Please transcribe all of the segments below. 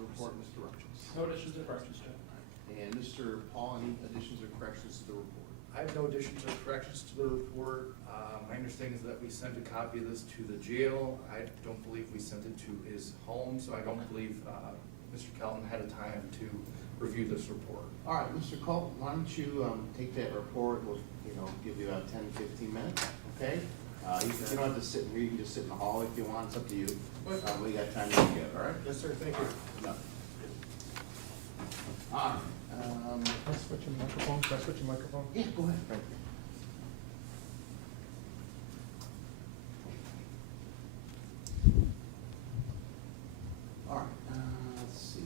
the report, Mr. Rogers? No additions or corrections, Judge. And Mr. Paul, any additions or corrections to the report? I have no additions or corrections to the report. My understanding is that we sent a copy of this to the jail. I don't believe we sent it to his home, so I don't believe Mr. Calton had a time to review this report. All right, Mr. Calton, why don't you take that report, we'll, give you about 10, 15 minutes, okay? You don't have to sit and read, you can just sit in the hall if you want, it's up to you. We got time to get, all right? Yes, sir, thank you. No. All right, Can I switch your microphone? Can I switch your microphone? yeah, go ahead. Thank you. All right, let's see.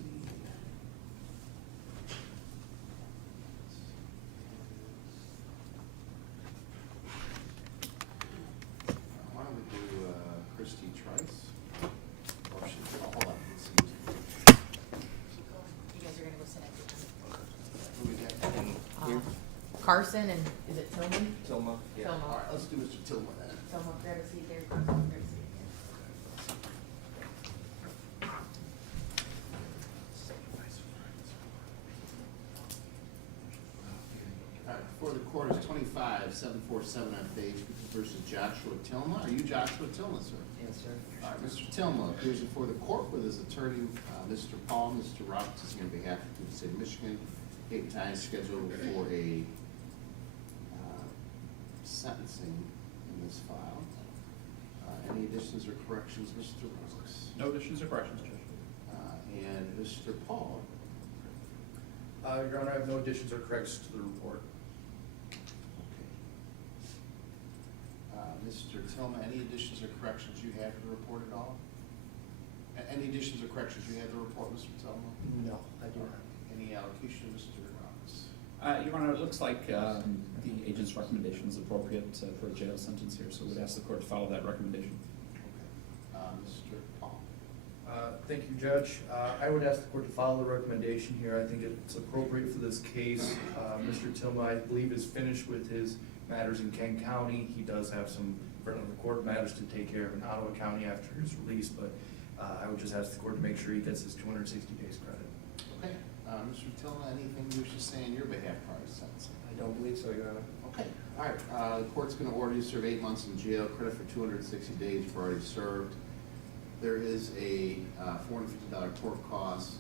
Why don't we do Christy Trice? Or should, hold on, let's see. You guys are gonna go sit at Who we got? the, Here? Carson and, is it Tillman? Tilma? Yeah, Tilma. all right, let's do Mr. Tilma then. Tillman, grab a seat there, Carson, grab a seat there. All right, before the court is 25-747 on page versus Joshua Tilma. Are you Joshua Tilma, sir? Yes, sir. All right, Mr. Tilma appears before the court with his attorney, Mr. Paul. Mr. Roberts is here on behalf of the state of Michigan. Date and time scheduled for a sentencing in this file. Any additions or corrections, Mr. Roberts? No additions or corrections, Judge. And Mr. Paul? Your Honor, I have no additions or corrections to the report. Okay. Mr. Tillman, any additions or corrections you have to the report at all? Any additions or corrections you have to the report, Mr. Tillman? No, I do not. Any allocution, Mr. Roberts? Your Honor, it looks like the agent's recommendation is appropriate for a jail sentence here, so we'd ask the court to follow that recommendation. Okay. Mr. Paul? Thank you, Judge. I would ask the court to follow the recommendation here. I think it's appropriate for this case. Mr. Tilma, I believe, is finished with his matters in Kent County. He does have some front of the court matters to take care of in Ottawa County after his release, but I would just ask the court to make sure he gets his 260 days credit. Okay. Mr. Tillman, anything you wish to say in your behalf prior to sentencing? I don't believe so, Your Honor. Okay. All right. The court's going to order you to serve 8 months in jail, credit for 260 days you've already served. There is a $450 court cost,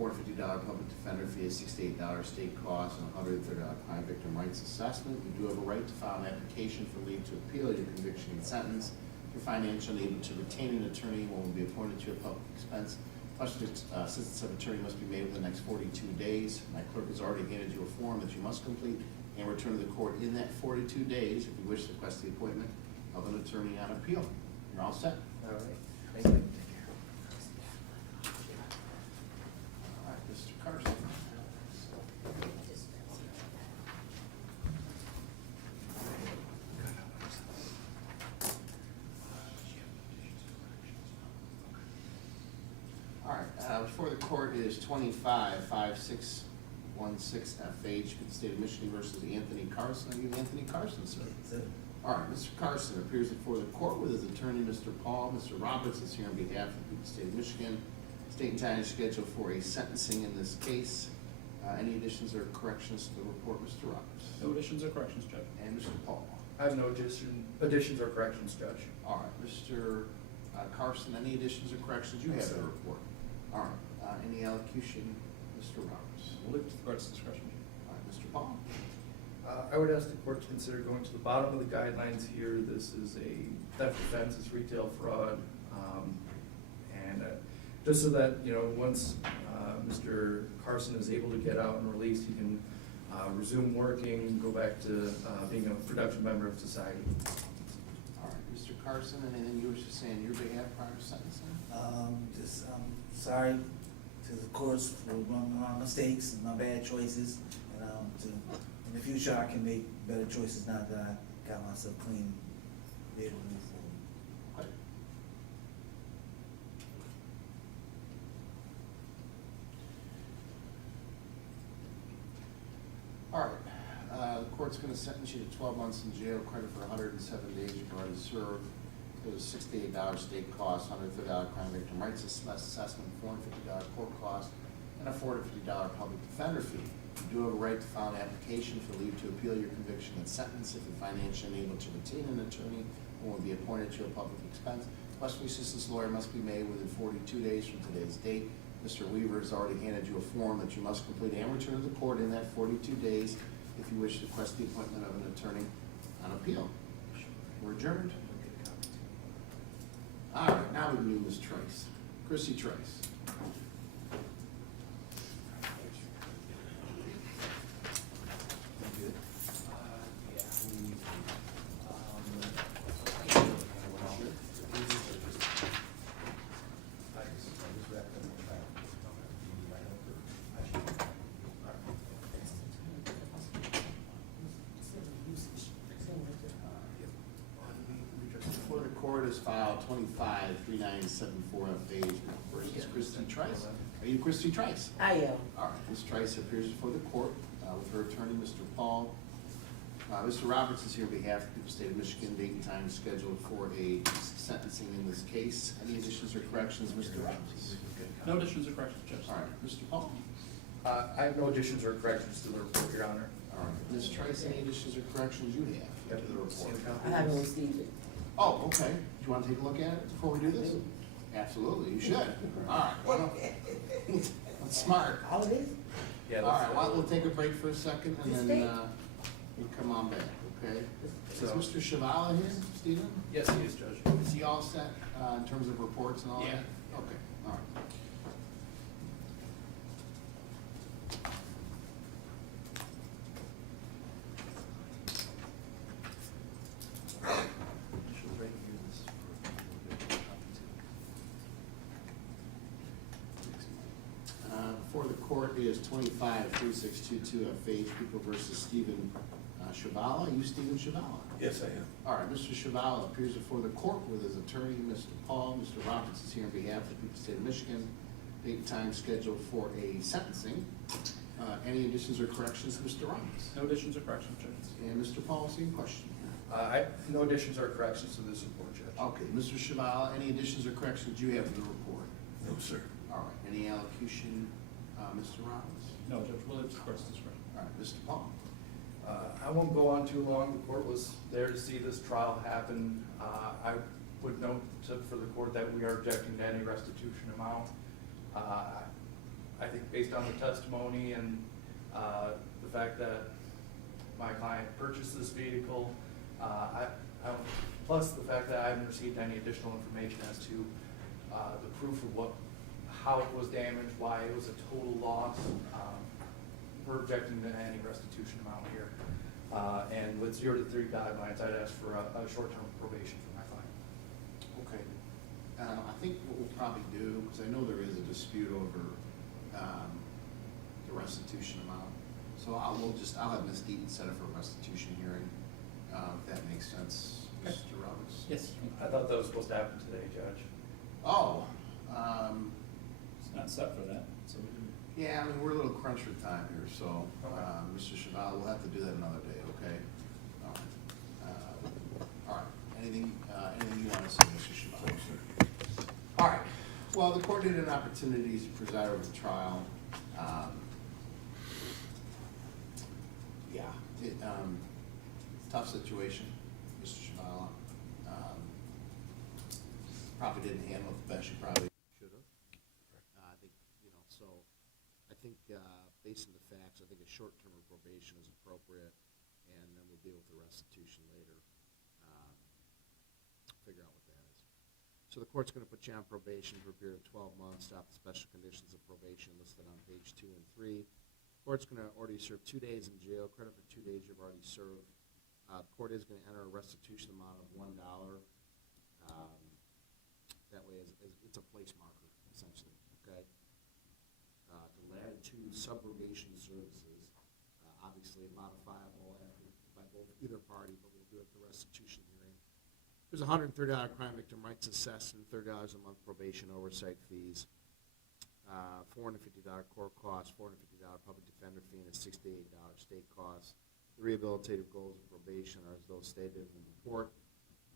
$450 public defender fee, a $68 state cost, and $130 crime victim rights assessment. You do have a right to file an application for leave to appeal your conviction and sentence. If you're financially able to retain an attorney, one will be appointed to your public expense. Assistance of attorney must be made within the next 42 days. My clerk has already handed you a form that you must complete and return to the court in that 42 days if you wish to request the appointment of an attorney on appeal. You're all set. All right, thank you. All right, Mr. Carson. All right, before the court is 25-5616 FH, for the state of Michigan versus Anthony Carson. Are you Anthony Carson, sir? Sir. All right, Mr. Carson appears before the court with his attorney, Mr. Paul. Mr. Roberts is here on behalf of the state of Michigan. State and time is scheduled for a sentencing in this case. Any additions or corrections to the report, Mr. Roberts? No additions or corrections, Judge. And Mr. Paul? I have no additions or corrections, Judge. All right, Mr. Carson, any additions or corrections you have to the report? All right, any elocution, Mr. Roberts? We'll leave it to the court's discretion. All right, Mr. Paul? I would ask the court to consider going to the bottom of the guidelines here. This is a theft offense, it's retail fraud. And just so that, once Mr. Carson is able to get out and released, he can resume working, go back to being a productive member of society. All right, Mr. Carson, anything you wish to say on your behalf prior to sentencing? Just, sorry to the courts for my mistakes and my bad choices, and in the future I can make better choices now that I got myself clean, be able to move forward. Okay. All right, the court's gonna sentence you to 12 months in jail, credit for 107 days you've already served. There's a $68 state cost, $130 crime victim rights assessment $450 court cost, and a $450 public defender fee. You do have a right to file an application for leave to appeal your conviction and sentence if you're financially unable to retain an attorney or will be appointed to a public expense. Request for assistance lawyer must be made within 42 days from today's date. Mr. Weaver has already handed you a form that you must complete and return to the court in that 42 days if you wish to request the appointment of an attorney on appeal. We're adjourned. All right, now we can do Ms. Trice. Chrissy Trice. Before the court is filed 25-3974F versus Christy Trice. Are you Christy Trice? I am. All right, Ms. Trice appears before the court with her attorney, Mr. Paul. Mr. Roberts is here on behalf of the people of the state of Michigan. Date and time is scheduled for a sentencing in this case. Any additions or corrections, Mr. Roberts? No additions or corrections, Judge. All right, Mr. Paul? I have no additions or corrections to the report, Your Honor. All right, Ms. Trice, any additions or corrections you have to the report? I haven't received it. Oh, okay. Do you want to take a look at it before we do this? Absolutely, you should. All right, well, that's smart. All it is? Yeah, All right, well, we'll take a break for a second and Just then, take- we'll come on back, okay? Is So- Mr. Shavala here, Stephen? Yes, he is, Judge. Is he all set, in terms of reports and all that? Yeah. Okay, all right. Before the court is 25-3622 FH, People versus Stephen Shavala. Are you Stephen Shavala? Yes, I am. All right, Mr. Shavala appears before the court with his attorney, Mr. Paul. Mr. Roberts is here on behalf of the people of the state of Michigan. Date and time scheduled for a sentencing. Any additions or corrections, Mr. Roberts? No additions or corrections, Judge. And Mr. Paul, same question. No additions or corrections to this report, Judge. Okay, Mr. Shavala, any additions or corrections you have to the report? No, sir. All right, any allocution, Mr. Roberts? No, Judge, we'll leave the court's discretion. All right, Mr. Paul? I won't go on too long. The court was there to see this trial happen. I would note for the court that we are objecting to any restitution amount. I think based on the testimony and the fact that my client purchased this vehicle, plus the fact that I haven't received any additional information as to the proof of how it was damaged, why it was a total loss. We're objecting to any restitution amount here. And with 0 to 3 guidelines, I'd ask for a short-term probation for my client. Okay. I think what we'll probably do, because I know there is a dispute over the restitution amount, so I'll have Ms. Deaton set up for a restitution hearing, if that makes sense, Okay. Mr. Roberts. Yes. I thought that was supposed to happen today, Judge. Oh, It's not set for that, so we can. yeah, I mean, we're a little crunch for time here, so, Okay. Mr. Cheval, we'll have to do that another day, okay? All right. All right, anything you want to say, Mr. Cheval? No, sir. All right, well, the court needed an opportunity to preside over the trial. Tough situation, Mr. Shavala. Probably didn't handle it the best you probably should have. I think, so I think, based on the facts, I think a short term of probation is appropriate, and then we'll deal with the restitution later. Figure out what that is. So the court's gonna put you on probation for a period of 12 months, stop the special conditions of probation listed on page 2 and 3. Court's gonna order you to serve 2 days in jail, credit for 2 days you've already served. The court is gonna enter a restitution amount of $1. That way, it's a place marker, essentially, okay? To latitude subrogation services, obviously modifiable by either party, but we'll do it at the restitution hearing. There's a $130 crime victim rights assessment, $30 a month probation oversight fees, $450 court costs, $450 public defender fee, and a $68 state cost. The rehabilitative goals of probation are as those stated in the report.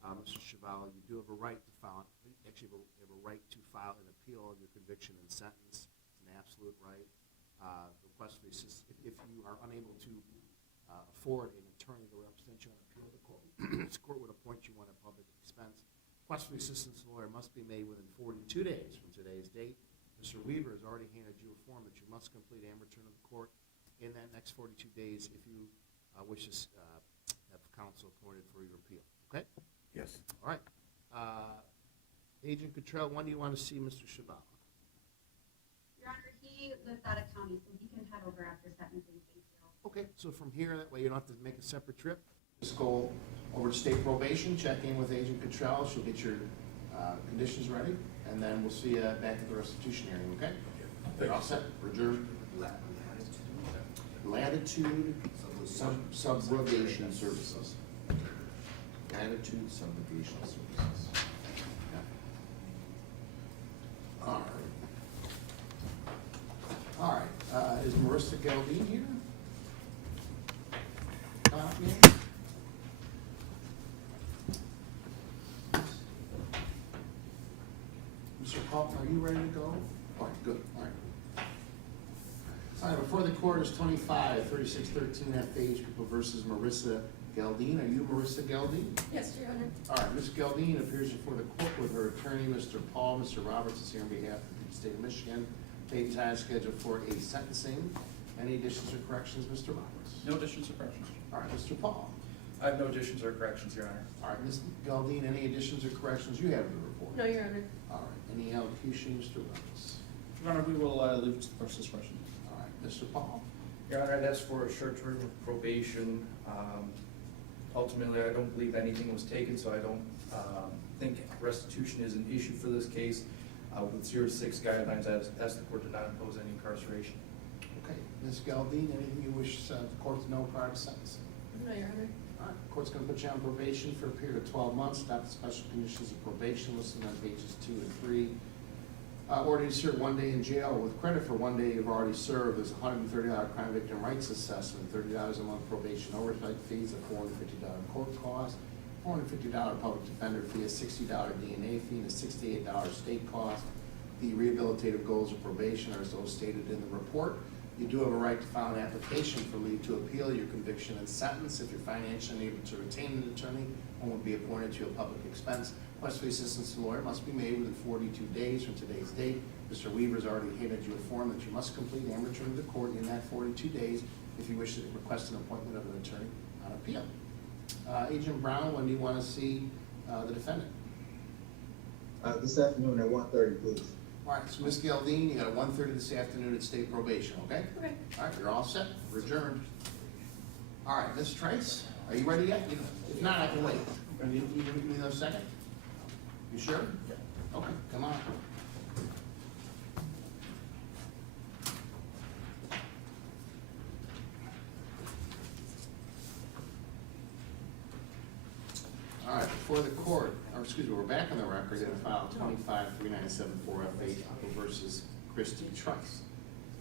Mr. Shavala, you do have a right to file. actually have a right to file an appeal of your conviction and sentence. It's an absolute right. Request for assistance, if you are unable to afford an attorney to represent you on appeal, the court, this court would appoint you on a public expense. Request for assistance lawyer must be made within 42 days from today's date. Mr. Weaver has already handed you a form that you must complete and return to the court in that next 42 days if you wish to have counsel appointed for your appeal. Okay? Yes. All right. Agent Cottrell, when do you want to see Mr. Shabbat? Your Honor, he lives out of county, so he can head over after sentencing. Thank you. Okay, so from here, that way you don't have to make a separate trip. Just go over to state probation, check in with Agent Cottrell, she'll get your conditions ready, and then we'll see you back at the restitution hearing, okay? You're all set, adjourned. Latitude subrogation services. Latitude subrogation services. Okay. All right. All right, is Marissa Galdine here? Yeah. Mr. Calton, are you ready to go? All right, good, all right. All right, before the court is 25-3613 F.H. People versus Marissa Galdine. Are you Marissa Galdine? Yes, Your Honor. All right, Ms. Galdine appears before the court with her attorney, Mr. Paul. Mr. Roberts is here on behalf of the state of Michigan. Date time scheduled for a sentencing. Any additions or corrections, Mr. Roberts? No additions or corrections. All right, Mr. Paul. I have no additions or corrections, Your Honor. All right, Ms. Galdine, any additions or corrections you have in the report? No, Your Honor. All right, any allocution, Mr. Roberts? Your Honor, we will leave it to the court's discretion. All right, Mr. Paul. Your Honor, I'd ask for a short term of probation. Ultimately, I don't believe anything was taken, so I don't think restitution is an issue for this case. With 0 to 6 guidelines, I ask the court to not impose any incarceration. Okay, Ms. Galdine, anything you wish the court to know prior to sentencing? No, Your Honor. All right, the court's going to put you on probation for a period of 12 months, adopt the special conditions of probation listed on pages 2 and 3. Order to serve 1 day in jail with credit for 1 day you've already served. There's a $130 crime victim rights assessment, $30 a month probation oversight fees, a $450 court cost, $450 public defender fee, a $60 DNA fee, and a $68 state cost. The rehabilitative goals of probation are as those stated in the report. You do have a right to file an application for leave to appeal your conviction and sentence. If you're financially unable to retain an attorney, one will be appointed to a public expense. Request for assistance to lawyer must be made within 42 days from today's date. Mr. Weaver's already handed you a form that you must complete and return to the court in that 42 days if you wish to request an appointment of an attorney on appeal. Agent Brown, when do you want to see the defendant? This afternoon at 1:30, please. All right, so Ms. Galdine, you got a 1:30 this afternoon at state probation, okay? Okay. All right, you're all set, we're adjourned. All right, Ms. Trice, are you ready yet? If not, I can wait. You need a second? You sure? Okay, come on. All right, before the court, or excuse me, we're back on the record in file 25-3974 FH versus Christy Trice.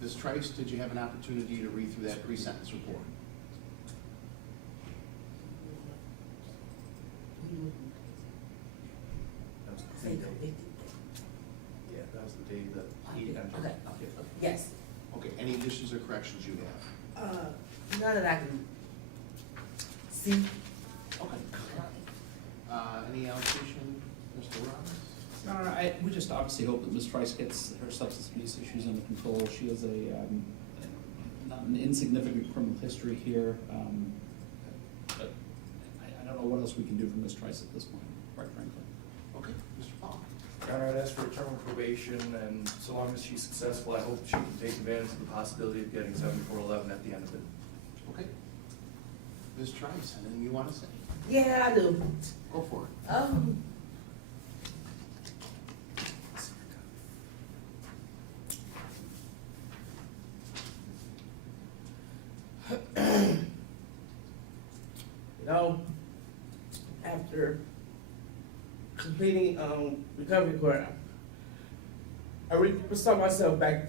Ms. Trice, did you have an opportunity to read through that pre-sentence report? That was the day that- Yeah, that was the day that he entered. Okay, yes. Okay, any additions or corrections you have? None that I can see. Okay. Any allocation, Mr. Roberts? No, we just obviously hope that Ms. Trice gets her substance abuse issues under control. She has not an insignificant criminal history here, but I don't know what else we can do for Ms. Trice at this point, quite frankly. Okay, Mr. Paul. Your Honor, I'd ask for a term of probation, and so long as she's successful, I hope she can take advantage of the possibility of getting 7411 at the end of it. Okay. Ms. Trice, anything you want to say? Yeah, I do. Go for it. You know, after completing recovery court, I saw myself back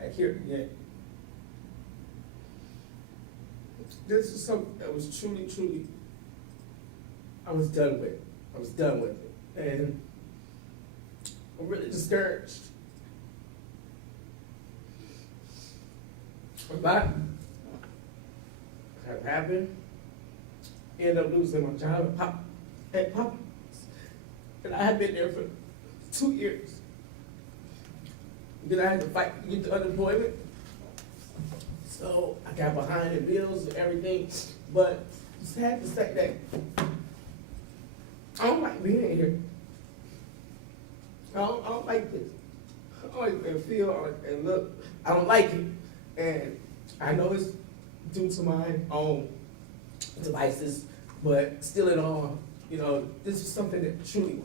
at here again. This is something that was truly, I was done with. I was done with it. And I'm really discouraged. A lot has happened. End up losing my job at Pop. And I had been there for 2 years. Then I had to fight to get the unemployment. So I got behind in bills and everything. But it's sad to say that I don't like being here. I don't like this. I don't like feel and look. I don't like it. And I know it's due to my own devices, but still in all, you know, this is something that truly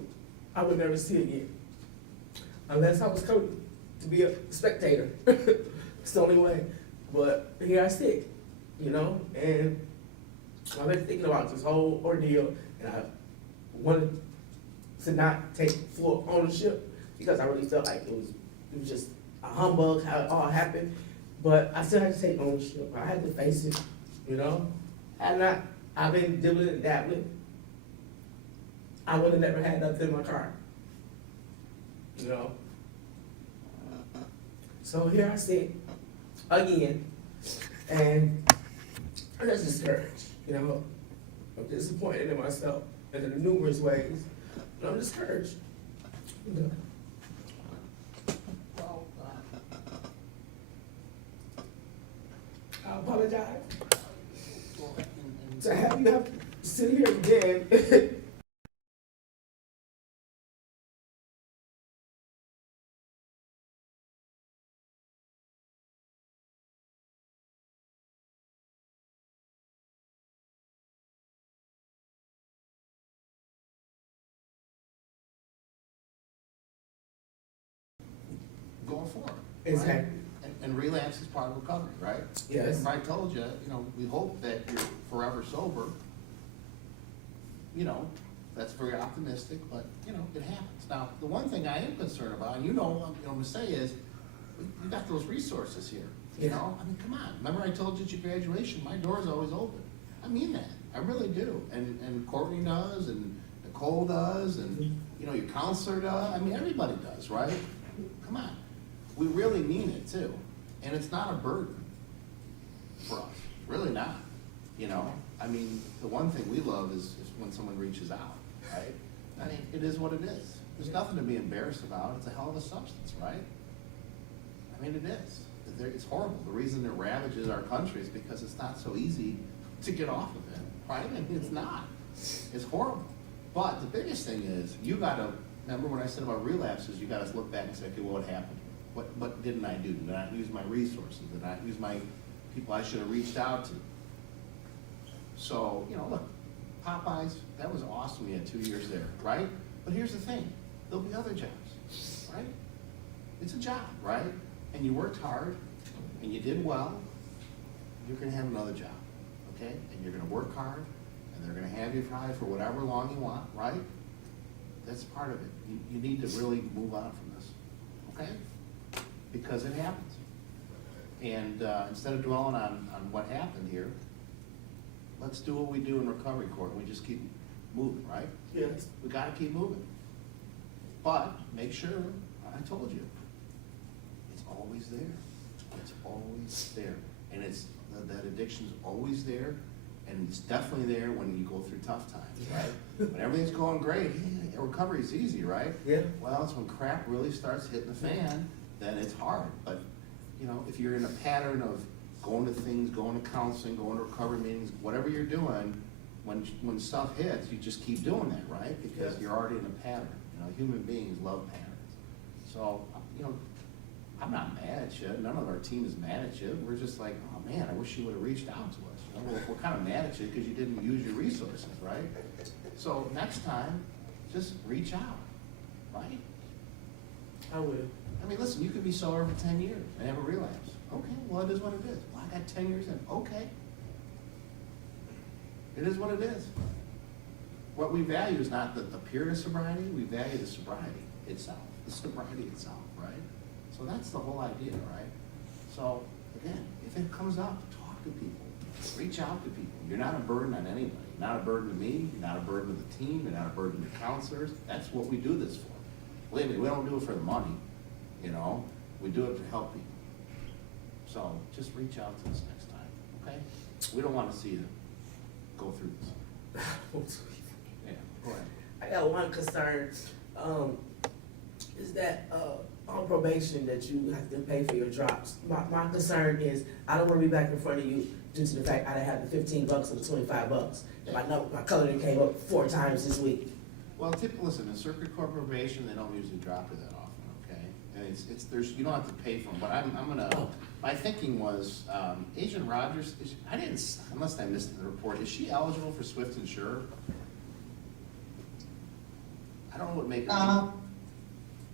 I would never see again. Unless I was coming to be a spectator. It's the only way. But here I sit, you know, and I've been thinking about this whole ordeal, and I wanted to not take full ownership because I really felt like it was just a humbug how it all happened. But I still had to take ownership. I had to face it, you know. I've been dibbling and dabbling, I would have never had nothing in my car, you know. So here I sit again, and I'm just discouraged, you know. I'm disappointed in myself in numerous ways, but I'm discouraged. You know. Well, I apologize well, and to have you have to sit here again. going forward. Exactly. Right? And relapse is part of recovery, right? Yes. If I told you, you know, we hope that you're forever sober, you know, that's very optimistic, but, you know, it happens. Now, the one thing I am concerned about, and you know what I'm gonna say is, you got those resources here, you Yeah. know? I mean, come on, remember I told you at your graduation, my door's always open. I mean that, I really do. And Courtney does, and Nicole does, and, you know, your counselor does, I mean, everybody does, right? Come on, we really mean it too. And it's not a burden for us, really not, you know? I mean, the one thing we love is when someone reaches out, right? I mean, it is what it is. There's nothing to be embarrassed about. It's a hell of a substance, right? I mean, it is. It's horrible. The reason it ravages our country is because it's not so easy to get off of it, right? I mean, it's not. It's horrible. But the biggest thing is, you gotta, remember when I said about relapses, you gotta look back and say, okay, well, what happened? What didn't I do? Did I not use my resources? Did I not use my people I should have reached out to? So, you know, look, Popeyes, that was awesome. We had 2 years there, right? But here's the thing, there'll be other jobs, right? It's a job, right? And you worked hard, and you did well, you're gonna have another job, okay? And you're gonna work hard, and they're gonna have you probably for whatever long you want, right? That's part of it. You need to really move on from this, okay? Because it happens. And instead of dwelling on what happened here, let's do what we do in recovery court. We just keep moving, right? Yes. We gotta keep moving. But make sure, I told you, it's always there. It's always there. And it's, that addiction's always there, and it's definitely there when you go through tough times, right? When everything's going great, hey, recovery's easy, right? Yeah. Well, it's when crap really starts hitting the fan, then it's hard. But, you know, if you're in a pattern of going to things, going to counseling, going to recovery meetings, whatever you're doing, when stuff hits, you just keep doing that, right? Because Yeah. you're already in a pattern. You know, human beings love patterns. So, you know, I'm not mad at you. None of our team is mad at you. We're just like, oh man, I wish you would have reached out to us. You know, we're kind of mad at you because you didn't use your resources, right? So next time, just reach out, right? I will. I mean, listen, you could be sober for 10 years and have a relapse. Okay, well, it is what it is. Well, I got 10 years in. Okay. It is what it is. What we value is not the period of sobriety, we value the sobriety itself, the sobriety itself, right? So that's the whole idea, right? So, again, if it comes up, talk to people, reach out to people. You're not a burden on anybody. You're not a burden to me, you're not a burden to the team, you're not a burden to counselors. That's what we do this for. Believe me, we don't do it for the money, you know, we do it to help people. So just reach out to us next time, okay? We don't wanna see you go through this. Yeah, go ahead. I got one concern, is that, on probation that you have to pay for your drops. My concern is, I don't wanna be back in front of you due to the fact I done had the $15 or the $25. And my color done came up 4 times this week. Well, listen, in circuit court probation, they don't usually drop it that often, okay? And you don't have to pay for them, but I'm gonna, my thinking was, Agent Rogers, unless I missed the report, is she eligible for Swift Insure? I don't know what make her.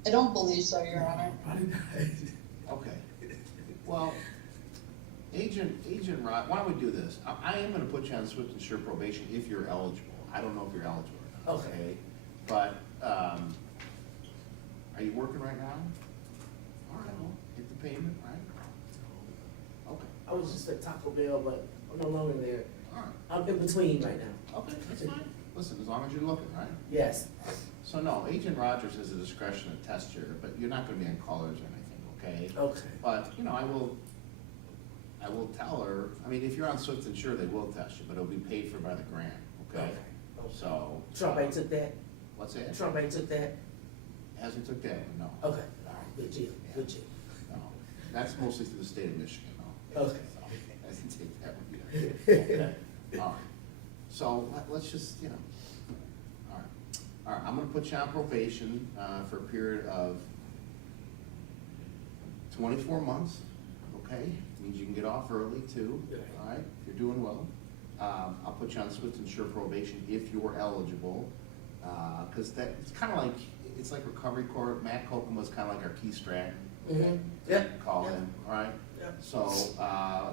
I don't believe so, Your Honor. Okay. Well, Agent Rod, why don't we do this? I am gonna put you on Swift Insure probation if you're eligible. I don't know if you're eligible or not, okay? But, are you working right now? All right, well, hit the pavement, right? Okay, I was just at Taco Bell, but I'm no longer there. all right. I'm in between right now. Okay, that's fine. Listen, as long as you're looking, right? Yes. So no, Agent Rogers has a discretion to test you, but you're not gonna be on colors or anything, okay? Okay. But, you know, I will tell her, I mean, if you're on Swift Insure, they will test you, but it'll be paid for by the grant, okay? So. Trump ain't took that? What's that? Trump ain't took that? Hasn't took that one, no. Okay, all right, good deal, good deal. No, that's mostly through the state of Michigan, no. Okay. So, hasn't taken that one either. Okay. All right, so let's just, you know, all right, I'm gonna put you on probation, for a period of 24 months, okay? Means you can get off early too, all right, if you're doing well. I'll put you on Swift Insure probation if you're eligible, cause it's kinda like, it's like recovery court. Matt Copeland was kinda like our Keith Stratton. Mm-hmm, yep. Call yep. him, all right? Yep. So,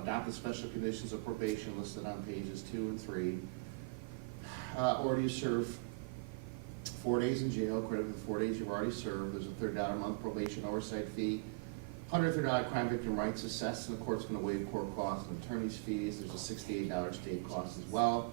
adopt the special conditions of probation listed on pages 2 and 3. Or do you serve 4 days in jail, credit for the 4 days you've already served. There's a $30 a month probation oversight fee. $130 crime victim rights assessed, and the court's gonna waive court costs and attorney's fees. There's a $68 state cost as well.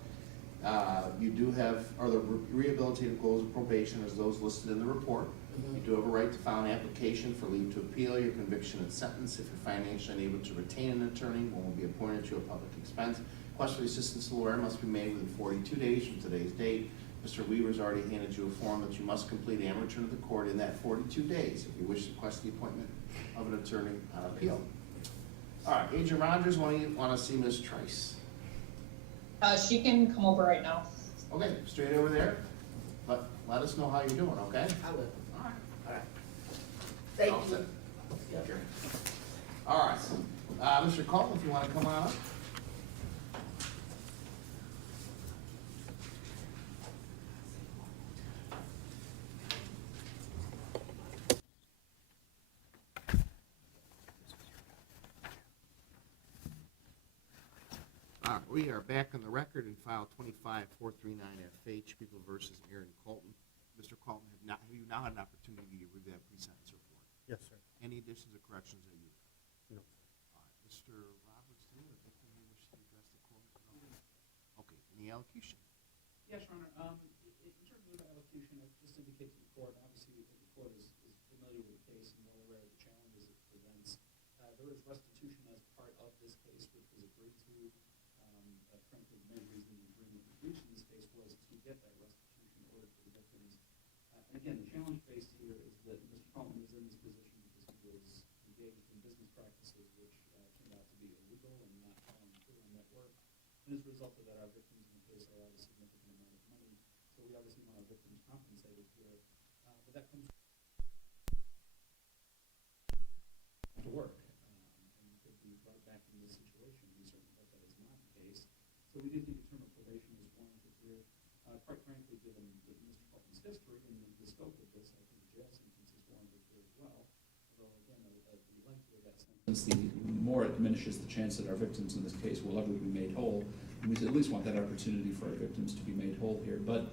You do have other rehabilitative goals of probation as those listed in the report. You do have a right to file an application for leave to appeal your conviction and sentence. If you're financially unable to retain an attorney, one will be appointed to a public expense. Request for the assistance of a lawyer must be made within 42 days from today's date. Mr. Weaver's already handed you a form that you must complete and return to the court in that 42 days if you wish to request the appointment of an attorney on appeal. All right, Agent Rogers, want to see Ms. Trice? She can come over right now. Okay, straight over there. Let us know how you're doing, okay? I will. All right. All right. Thank All you. set. Yep. Sure. All right, Mr. Calton, if you want to come on up. We are back on the record in file 25439 FH, People versus Aron Calton. Mr. Calton, have you now had an opportunity to review that pre-sentence report? Yes, sir. Any additions or corrections that you have? No. All right, Mr. Roberts, do you have a victim you wish to address the court? No. Okay, any allocution? Yes, Your Honor. In terms of allocution, I just indicate to the court, obviously the court is familiar with the case and well aware of the challenges it presents. There is restitution as part of this case, which was agreed to. Frankly, the main reason the agreement was reached in this case was to get that restitution order for the victims. And again, the challenge faced here is that Mr. Calton is in this position because he was engaged in business practices which turned out to be illegal and not following through on that work. And as a result of that, our victims in the case are out a significant amount of money. So we obviously want our victims compensated here. But that comes to work and could be brought back in this situation. We certainly hope that is not the case. So we do think a term of probation is warranted here. Quite frankly, given Mr. Calton's history and the scope of this, I think a jail sentence is warranted here as well. Although, again, the lengthier that sentence, the more it diminishes the chance that our victims in this case will ever be made whole. And we at least want that opportunity for our victims to be made whole here. But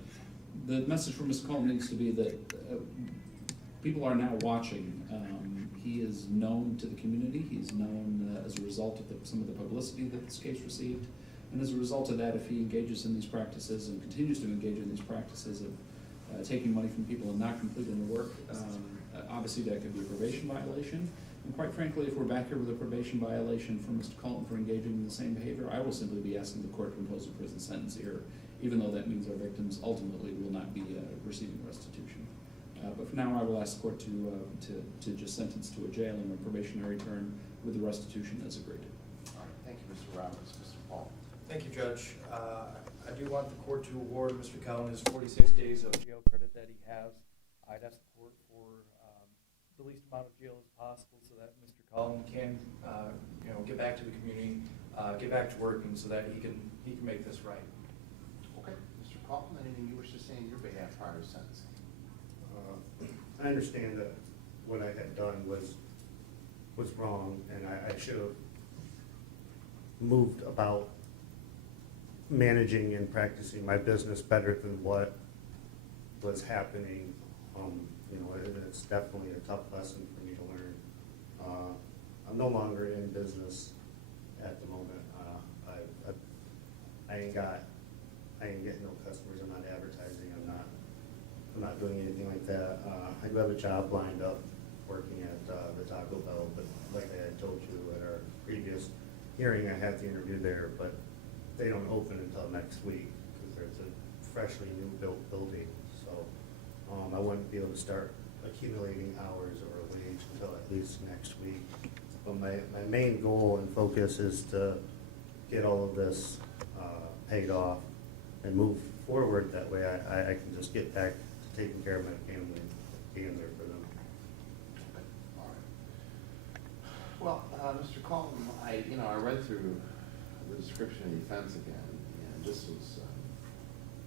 the message from Mr. Calton needs to be that people are now watching. He is known to the community. He's known as a result of some of the publicity that this case received. And as a result of that, if he engages in these practices and continues to engage in these practices of taking money from people and not completing the work. Obviously, that could be a probation violation. And quite frankly, if we're back here with a probation violation for Mr. Calton for engaging in the same behavior, I will simply be asking the court to impose a prison sentence here, even though that means our victims ultimately will not be receiving restitution. But for now, I will ask the court to just sentence to a jail and a probationary term with the restitution as agreed. All right, thank you, Mr. Roberts. Mr. Paul? Thank you, Judge. I do want the court to award Mr. Calton his 46 days of jail credit that he has. I'd ask the court for the least amount of jail as possible so that Mr. Calton can, get back to the community, get back to work, and so that he can make this right. Okay, Mr. Calton, anything you wish to say on your behalf prior to sentencing? I understand that what I had done was wrong, and I should have moved about managing and practicing my business better than what was happening. It's definitely a tough lesson for me to learn. I'm no longer in business at the moment. I ain't getting no customers. I'm not advertising. I'm not doing anything like that. I do have a job lined up working at the Taco Bell, but like I had told you at our previous hearing, I had the interview there, but they don't open until next week because there's a freshly new built building. So I wouldn't be able to start accumulating hours or a wage until at least next week. But my main goal and focus is to get all of this paid off and move forward. That way I can just get back to taking care of my family and being there for them. All right. Well, Mr. Calton, I read through the description of the offense again, and this was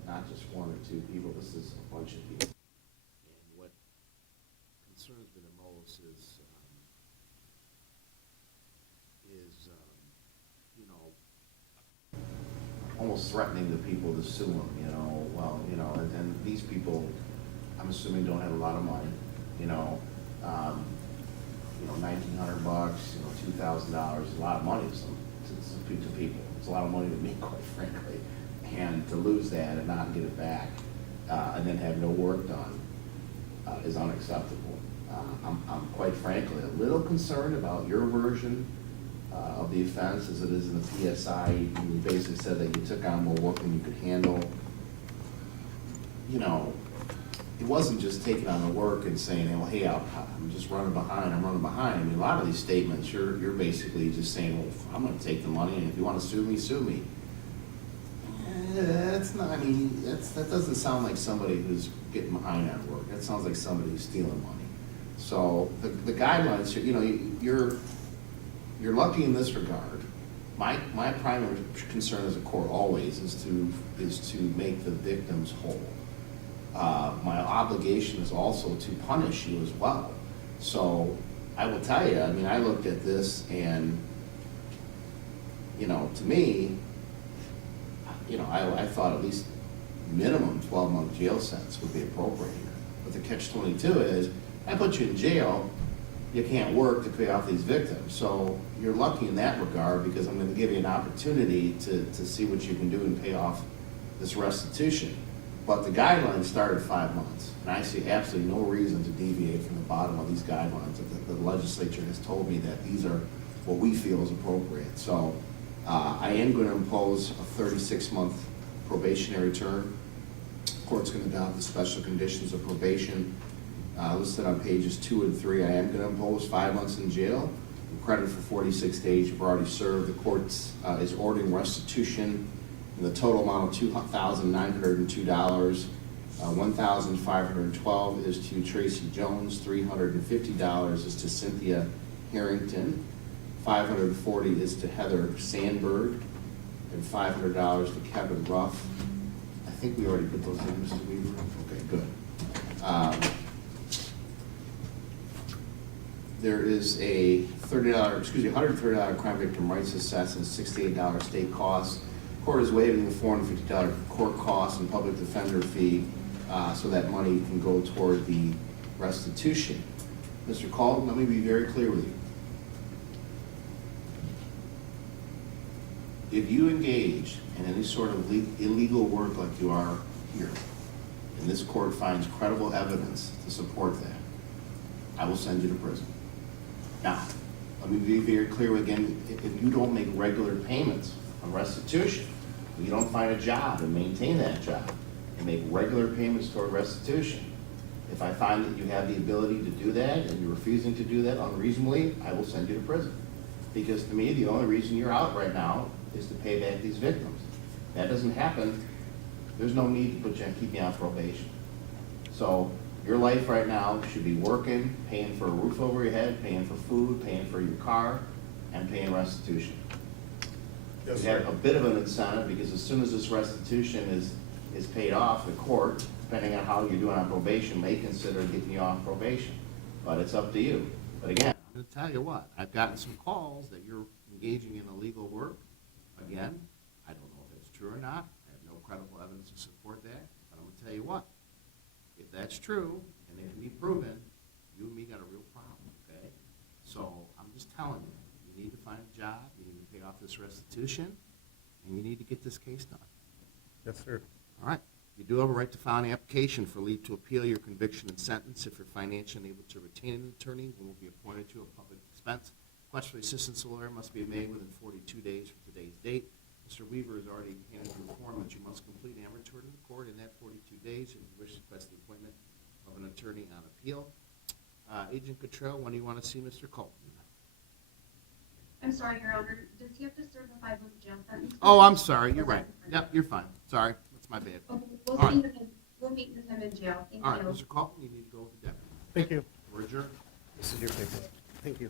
not just one or two people, this is a bunch of people. And what concerns me the most is almost threatening the people to sue them, and these people, I'm assuming, don't have a lot of money, $1,900, $2,000 is a lot of money to people. It's a lot of money to me, quite frankly. And to lose that and not get it back, and then have no work done, is unacceptable. I'm quite frankly a little concerned about your version of the offense as it is in the PSI. You basically said that you took on more work than you could handle. It wasn't just taking on the work and saying, well, hey, I'm just running behind. I mean, a lot of these statements, you're basically just saying, well, I'm going to take the money, and if you want to sue me, sue me. That's not. That doesn't sound like somebody who's getting behind on work. That sounds like somebody who's stealing money. So the guidelines, you're lucky in this regard. My primary concern as a court always is to make the victims whole. My obligation is also to punish you as well. So I will tell you, I looked at this and, to me, I thought at least minimum 12-month jail sentence would be appropriate here. But the catch-22 is, I put you in jail, you can't work to pay off these victims. So you're lucky in that regard because I'm going to give you an opportunity to see what you can do and pay off this restitution. But the guidelines start at 5 months, and I see absolutely no reason to deviate from the bottom of these guidelines. The legislature has told me that these are what we feel is appropriate. So I am going to impose a 36-month probationary term. The court's going to adopt the special conditions of probation listed on pages 2 and 3. I am going to impose 5 months in jail, credit for 46 days you've already served. The court is ordering restitution in the total amount of $2,902. $1,512 is to Tracy Jones. $350 is to Cynthia Harrington. $540 is to Heather Sandberg, and $500 to Kevin Ruff. I think we already put those in, Mr. Weaver. Okay, good. There is a $130 crime victim rights assessment, $68 state costs. Court is waiving the $450 court costs and public defender fee, so that money can go toward the restitution. Mr. Calton, let me be very clear with you. If you engage in any sort of illegal work like you are here, and this court finds credible evidence to support that, I will send you to prison. Now, let me be very clear again, if you don't make regular payments on restitution, if you don't find a job and maintain that job, and make regular payments toward restitution, if I find that you have the ability to do that and you're refusing to do that unreasonably, I will send you to prison. Because to me, the only reason you're out right now is to pay back these victims. That doesn't happen, there's no need to keep you on probation. So your life right now should be working, paying for a roof over your head, paying for food, paying for your car, and paying restitution. Yes, You have sir. a bit of an incentive, because as soon as this restitution is paid off, the court, depending on how you're doing on probation, may consider getting you off probation. But it's up to you. But again, I'm gonna tell you what, I've gotten some calls that you're engaging in illegal work. Again, I don't know if it's true or not. I have no credible evidence to support that. But I'm gonna tell you what, if that's true, and it can be proven, you and me got a real problem, okay? So I'm just telling you, you need to find a job, you need to pay off this restitution, and you need to get this case done. Yes, sir. All right. You do have a right to file an application for leave to appeal your conviction and sentence if you're financially unable to retain an attorney who will be appointed to a public expense. Request for assistance to a lawyer must be made within 42 days from today's date. Mr. Weaver has already handed you a form that you must complete and return to the court in that 42 days if you wish to request the appointment of an attorney on appeal. Agent Cottrell, when do you want to see Mr. Colton? I'm sorry, Your Honor, does he have to serve a 5-month jail sentence? Oh, I'm sorry. You're right. Yep, you're fine. Sorry. That's my bad. Okay, All right. we'll meet with him in jail, thank All right, you. Mr. Colton, you need to go with the deputy. Thank you. We're adjourned. This is your paper. Thank you.